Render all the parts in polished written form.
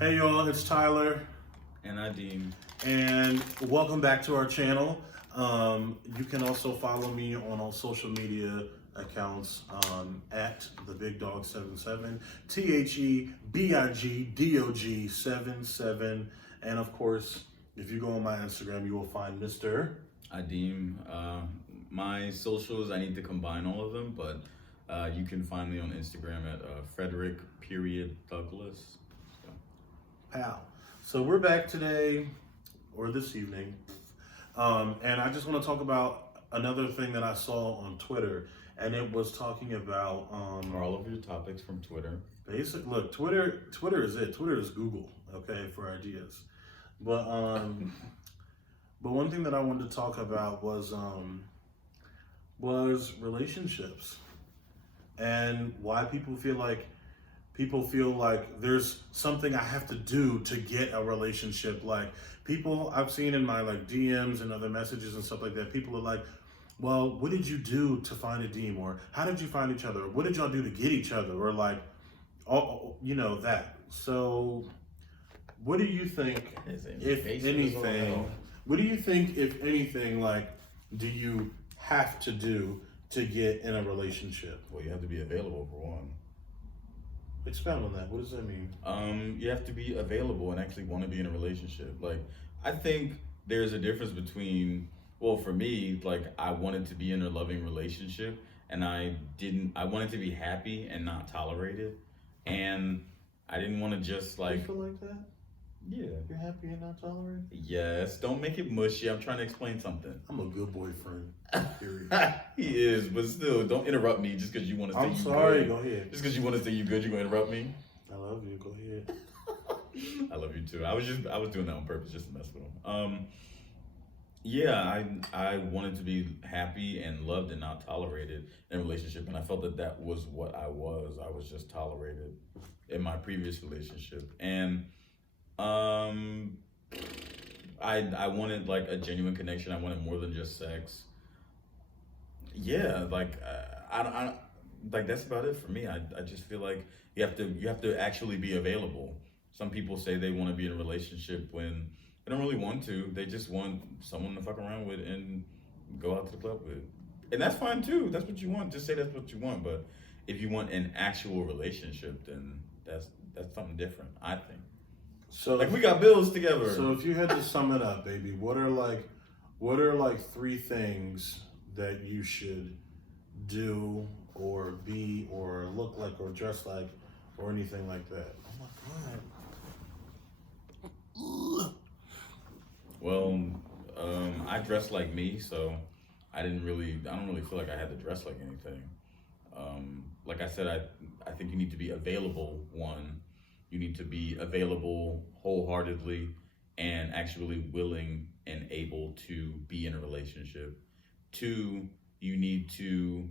Hey y'all, it's Tyler and Ahdeem, and welcome back to our channel. You can also follow me on all social media accounts at thebigdog77, THEBIGDOG77, and of course, if you go on my Instagram, you will find Mr. Ahdeem. My socials, I need to combine all of them, but you can find me on Instagram at Frederick.Douglas. Pal. So we're back today, or this evening, and I just want to talk about another thing that I saw on Twitter, and it was talking about Are all of your topics from Twitter? Look, Twitter is it. Twitter is Google, okay, for ideas. But one thing that I wanted to talk about was relationships and why people feel like there's something I have to do to get a relationship. Like people I've seen in my like DMs and other messages and stuff like that, people are like, well, what did you do to find Ahdeem? Or how did you find each other? Or what did y'all do to get each other? Or like, you know, that. So what do you think, if anything, like, do you have to do to get in a relationship? Well, you have to be available for one. Expound on that. What does that mean? You have to be available and actually want to be in a relationship. Like, I think there's a difference between, well, for me, like, I wanted to be in a loving relationship and I wanted to be happy and not tolerated. And I didn't want to just like... You feel like that? Yeah. You're happy and not tolerated? Yes. Don't make it mushy. I'm trying to explain something. I'm a good boyfriend. Period. He is, but still, don't interrupt me just because you want to say I'm sorry. good. Go ahead. Just because you want to say you good, you're going to interrupt me? I love you. Go ahead. I love you too. I was doing that on purpose just to mess with him. Yeah, I wanted to be happy and loved and not tolerated in a relationship, and I felt that was what I was. I was just tolerated in my previous relationship, and I wanted like a genuine connection. I wanted more than just sex. Yeah, like I like that's about it for me. I just feel like you have to actually be available. Some people say they want to be in a relationship when they don't really want to. They just want someone to fuck around with and go out to the club with. And that's fine too. That's what you want. Just say that's what you want. But if you want an actual relationship, then that's something different, I think. So like we got bills together. So if you had to sum it up, baby, what are like 3 things that you should do or be or look like or dress like or anything like that? Oh my God. Well, I dress like me, so I don't really feel like I had to dress like anything. Like I said, I think you need to be available. One, you need to be available wholeheartedly and actually willing and able to be in a relationship. 2, you need to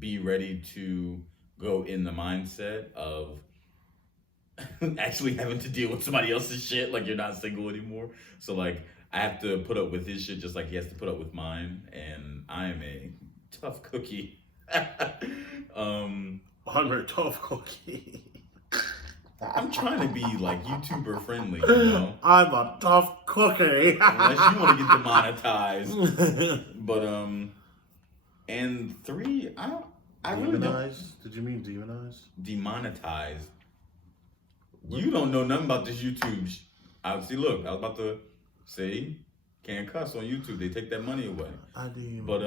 be ready to go in the mindset of actually having to deal with somebody else's shit, like you're not single anymore. So like I have to put up with his shit just like he has to put up with mine, and I am a tough cookie. I'm a tough cookie. I'm trying to be like YouTuber friendly, you know? I'm a tough cookie. Unless you want to get demonetized. But and 3, I really don't. Did you mean demonized? Demonetized. You don't know nothing about this YouTube. See, look, I was about to say, can't cuss on YouTube. They take that money away. Ahdeem. But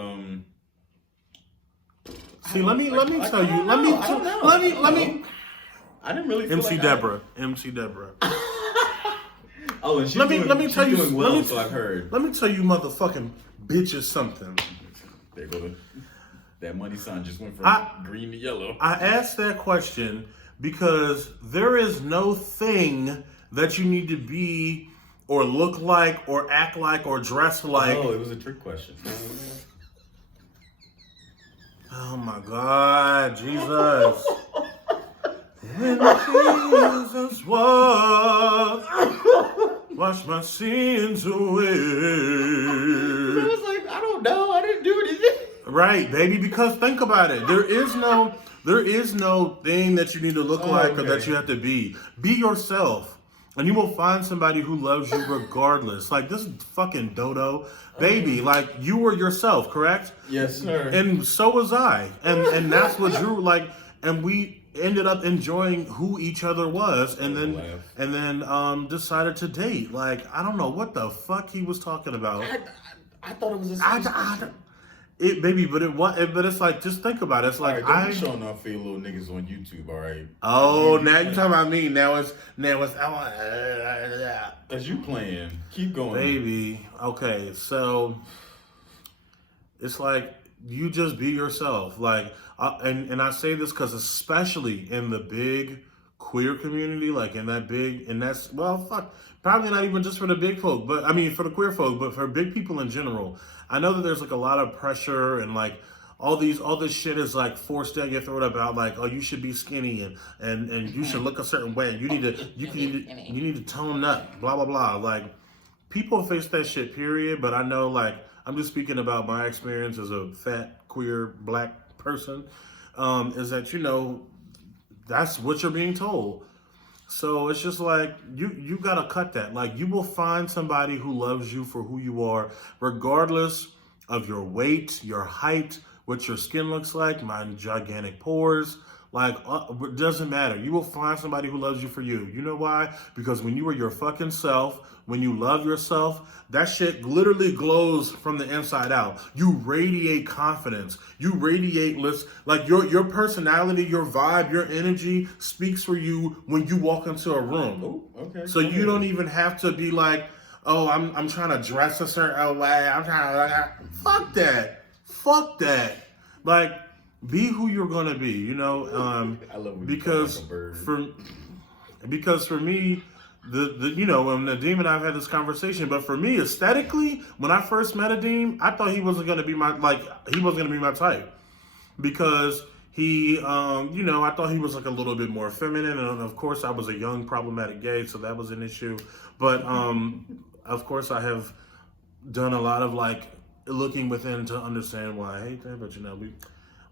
see, let me tell you. Let me. I didn't really feel MC Deborah. Oh, and she's let me tell you. Doing well, so I've heard. Let me tell you, motherfucking bitches, something. There go that money sign just went from green to yellow. I asked that question because there is no thing that you need to be or look like or act like or dress like. Oh, it was a trick question. Oh my God, Jesus. When Jesus walked, wash my sins away. I was like, I don't know, I didn't do anything. Right, baby, because think about it. There is no thing that you need to look like or that you have to be. Be yourself. And you will find somebody who loves you regardless. Like, this fucking dodo, baby, like, you were yourself, correct? Yes, sir. And so was I. And that's what Drew, like, and we ended up enjoying who each other was, and then decided to date. Like, I don't know what the fuck he was talking about. I thought it was a It baby, but it's like, just think about it. It's like, all right, don't be showing off for your little niggas on YouTube, all right? Oh, now you talking about me. Now it's Cause you playing. Keep going, baby. Okay, so it's like, you just be yourself. Like, and I say this because especially in the big queer community, like in that's, well, fuck, probably not even just for the big folk, but I mean for the queer folk, but for big people in general. I know that there's like a lot of pressure and like all this shit is like forced down your throat about like, oh, you should be skinny and you should look a certain way. You need to tone up, blah blah blah. Like, people face that shit, period. But I know, like, I'm just speaking about my experience as a fat queer black person. Is that, you know, that's what you're being told. So it's just like, you gotta cut that. Like, you will find somebody who loves you for who you are, regardless of your weight, your height, what your skin looks like, my gigantic pores. Like, it doesn't matter. You will find somebody who loves you for you. You know why? Because when you are your fucking self, when you love yourself, that shit literally glows from the inside out. You radiate confidence. You radiate, like, your personality, your vibe, your energy speaks for you when you walk into a room. Oh, okay. So you don't even have to be like, oh, I'm trying to dress a certain way. I'm trying to, fuck that. Fuck that. Like, be who you're gonna be, you know. I love when because you talk like a bird. because for me, the you know, when Ahdeem and I've had this conversation, but for me, aesthetically, when I first met Ahdeem, I thought he wasn't gonna be my type, because he, you know, I thought he was like a little bit more feminine, and of course, I was a young problematic gay, so that was an issue. But of course, I have done a lot of like looking within to understand why I hate that, but you know,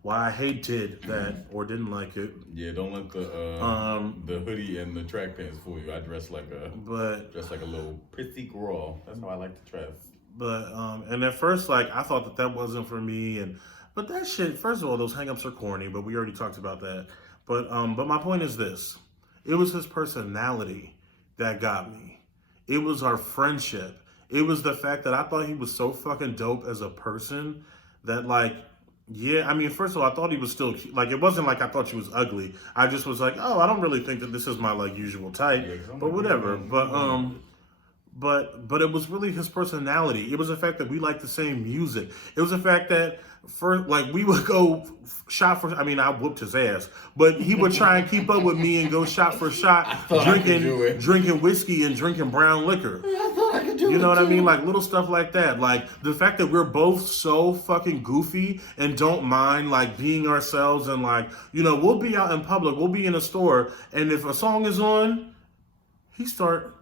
why I hated that or didn't like it. Yeah, don't let the hoodie and the track pants fool you. I dress like a little prissy Gworls. That's how I like to dress. But and at first, like, I thought that wasn't for me, but that shit. First of all, those hangups are corny. But we already talked about that. But my point is this: it was his personality that got me. It was our friendship. It was the fact that I thought he was so fucking dope as a person that, like, yeah, I mean, first of all, I thought he was still cute. Like, it wasn't like I thought she was ugly. I just was like, oh, I don't really think that this is my, like, usual type, but whatever. But it was really his personality. It was the fact that we liked the same music. It was the fact that we would go shot for, I mean, I whooped his ass, but he would try and keep up with me and go shot for shot, drinking whiskey and drinking brown liquor. You know what I mean? Like, little stuff like that. Like, the fact that we're both so fucking goofy and don't mind, like, being ourselves, and, like, you know, we'll be out in public, we'll be in a store, and if a song is on, he start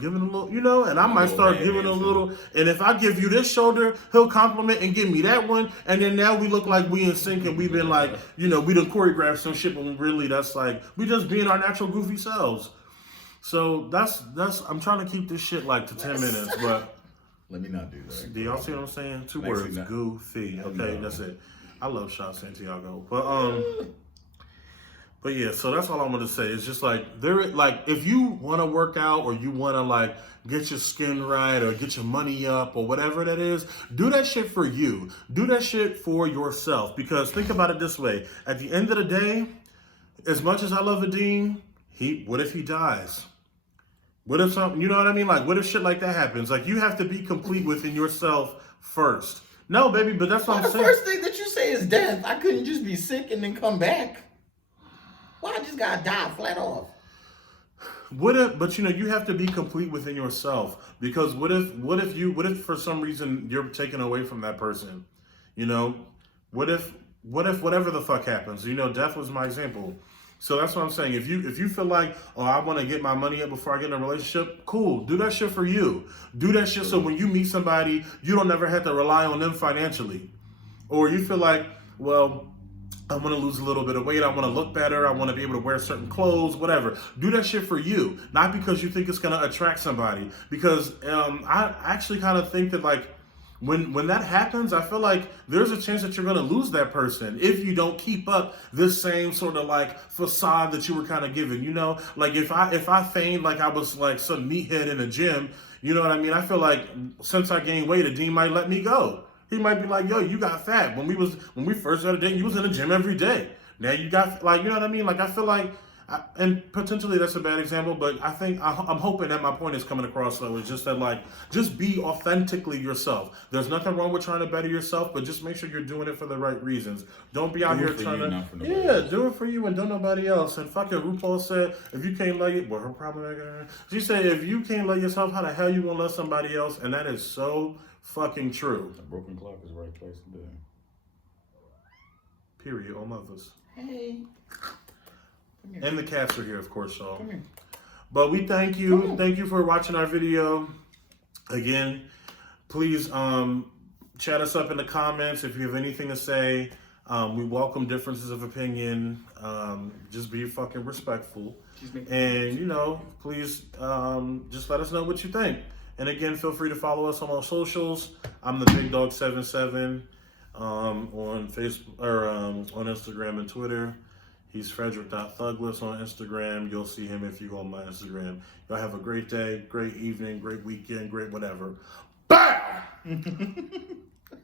giving a little, you know, and I might start giving a little, and if I give you this shoulder, he'll compliment and give me that one, and then now we look like we in sync, and we've been like, you know, we done choreographed some shit, but really that's like, we just being our natural goofy selves. So that's I'm trying to keep this shit like to 10 minutes, but let me not do that. Do y'all see what I'm saying? Two words, goofy. Okay, that's it. I love Shot Santiago, but yeah. So that's all I'm gonna say. It's just like if you want to work out or you want to like get your skin right or get your money up or whatever that is, do that shit for you. Do that shit for yourself. Because think about it this way: at the end of the day, as much as I love Ahdeem, what if he dies? What if something, you know what I mean? Like, what if shit like that happens? Like, you have to be complete within yourself first. No, baby, but that's what I'm saying. The first thing that you say is death. I couldn't just be sick and then come back. Why I just gotta die flat off? But you know, you have to be complete within yourself, because what if for some reason you're taken away from that person? You know, what if whatever the fuck happens? You know, death was my example. So that's what I'm saying. If you feel like, oh, I want to get my money up before I get in a relationship, cool. Do that shit for you. Do that shit so when you meet somebody, you don't never have to rely on them financially. Or you feel like, well, I want to lose a little bit of weight. I want to look better. I want to be able to wear certain clothes, whatever. Do that shit for you, not because you think it's going to attract somebody. Because I actually kind of think that, like, when that happens, I feel like there's a chance that you're going to lose that person if you don't keep up this same sort of like facade that you were kind of given. You know, like if I feigned like I was like some meathead in a gym, you know what I mean? I feel like since I gained weight, Ahdeem might let me go. He might be like, yo, you got fat. When we first started dating, you was in the gym every day. Now you got, like, you know what I mean? Like, I feel like, and potentially that's a bad example, but I think, I'm hoping that my point is coming across, though. It's just that, like, just be authentically yourself. There's nothing wrong with trying to better yourself, but just make sure you're doing it for the right reasons. Don't be out here trying to, yeah, do it for you and don't nobody else. And fucking RuPaul said, if you can't love it, well, her problem, she said, if you can't love yourself, how the hell you gonna love somebody else? And that is so fucking true. A broken clock is the right place to be. Period. All mothers. Hey. And the cats are here, of course, so. Come here. But we thank you. Thank you for watching our video. Again, please chat us up in the comments if you have anything to say. We welcome differences of opinion. Just be fucking respectful. And, you know, please just let us know what you think. And again, feel free to follow us on all socials. I'm the Big Dog 77 on Facebook or on Instagram and Twitter. He's Frederick.Thugless on Instagram. You'll see him if you go on my Instagram. Y'all have a great day, great evening, great weekend, great whatever. Bye!